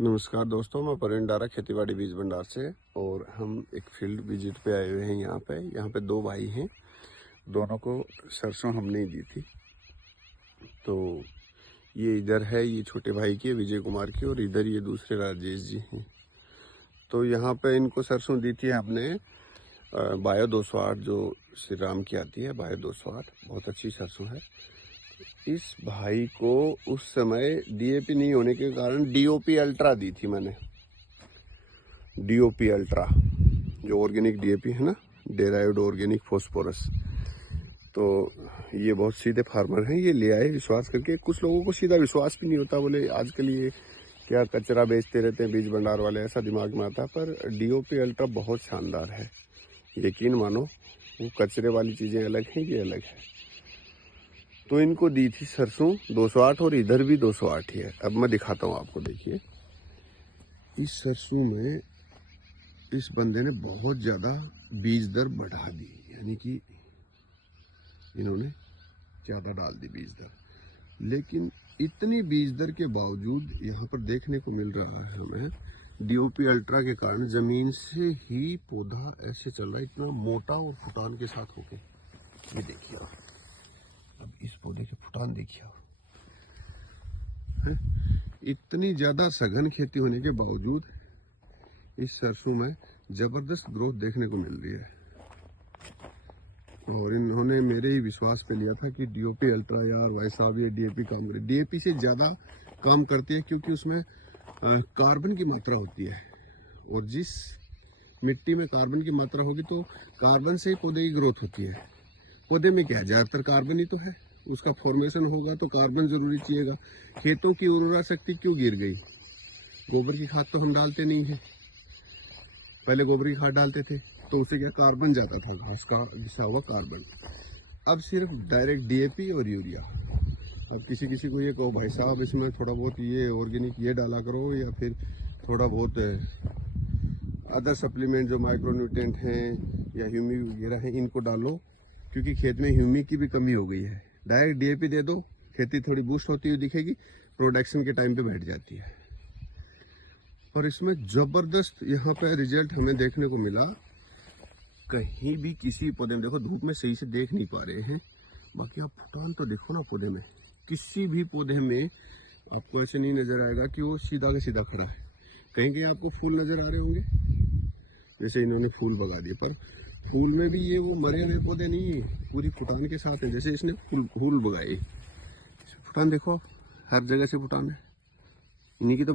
नमस्कार दोस्तों, मैं प्रवीण डारा खेतीबाड़ी बीज भंडार से। और हम एक फील्ड विजिट पे आए हुए हैं। यहाँ पे दो भाई हैं, दोनों को सरसों हमने ही दी थी। तो ये इधर है, ये छोटे भाई की है, विजय कुमार की, और इधर ये दूसरे राजेश जी हैं। तो यहाँ पे इनको सरसों दी थी हमने बायो 208, जो श्री राम की आती है, बायो 208 बहुत अच्छी सरसों है। इस भाई को उस समय डीएपी नहीं होने के कारण डीओपी अल्ट्रा दी थी मैंने। डीओपी अल्ट्रा जो ऑर्गेनिक डीएपी है ना, डेराइव्ड ऑर्गेनिक फॉस्फोरस। तो ये बहुत सीधे फार्मर हैं, ये ले आए विश्वास करके। कुछ लोगों को सीधा विश्वास भी नहीं होता, बोले आजकल ये क्या कचरा बेचते रहते हैं बीज भंडार वाले, ऐसा दिमाग में आता है। पर डीओपी अल्ट्रा बहुत शानदार है, यकीन मानो। वो कचरे वाली चीज़ें अलग हैं, ये अलग है। तो इनको दी थी सरसों 208, और इधर भी 208 ही है। अब मैं दिखाता हूँ आपको, देखिए। इस सरसों में इस बंदे ने बहुत ज़्यादा बीज दर बढ़ा दी, यानी कि इन्होंने ज़्यादा डाल दी बीज दर। लेकिन इतनी बीज दर के बावजूद यहाँ पर देखने को मिल रहा है हमें डीओपी अल्ट्रा के कारण ज़मीन से ही पौधा ऐसे चल रहा है, इतना मोटा और फुटान के साथ होके। ये देखिए आप, अब इस पौधे के फुटान देखिए आप। इतनी ज्यादा सघन खेती होने के बावजूद इस सरसों में जबरदस्त ग्रोथ देखने को मिल रही है। और इन्होंने मेरे ही विश्वास पे लिया था कि डीओपी अल्ट्रा, यार भाई साहब ये डीएपी काम करे। डीएपी से ज्यादा काम करती है, क्योंकि उसमें कार्बन की मात्रा होती है, और जिस मिट्टी में कार्बन की मात्रा होगी तो कार्बन से ही पौधे की ग्रोथ होती है। पौधे में क्या है, ज्यादातर कार्बन ही तो है, उसका फॉर्मेशन होगा तो कार्बन जरूरी चाहिएगा। खेतों की उर्वरा शक्ति क्यों गिर गई? गोबर की खाद तो हम डालते नहीं है, पहले गोबर की खाद डालते थे, तो उससे क्या कार्बन जाता था, घास का घिसा हुआ कार्बन। अब सिर्फ डायरेक्ट डीएपी और यूरिया। अब किसी को ये कहो भाई साहब इसमें थोड़ा बहुत ये ऑर्गेनिक ये डाला करो, या फिर थोड़ा बहुत अदर सप्लीमेंट जो माइक्रोन्यूट्रिएंट हैं या ह्यूमी वगैरह हैं, इनको डालो, क्योंकि खेत में ह्यूमी की भी कमी हो गई है। डायरेक्ट डीएपी दे दो, खेती थोड़ी बूस्ट होती हुई दिखेगी, प्रोडक्शन के टाइम पे बैठ जाती है। और इसमें जबरदस्त यहाँ पे रिजल्ट हमें देखने को मिला। कहीं भी किसी पौधे में देखो, धूप में सही से देख नहीं पा रहे हैं, बाकी आप फुटान तो देखो ना पौधे में। किसी भी पौधे में आपको ऐसे नहीं नजर आएगा कि वो सीधा का सीधा खड़ा है। कहीं कहीं आपको फूल नजर आ रहे होंगे, जैसे इन्होंने फूल बगा दिए, पर फूल में भी ये वो मरे हुए पौधे नहीं है, पूरी फुटान के साथ है। जैसे इसने फूल बगाए, फुटान देखो, हर जगह से फुटान है। इन्हीं की तो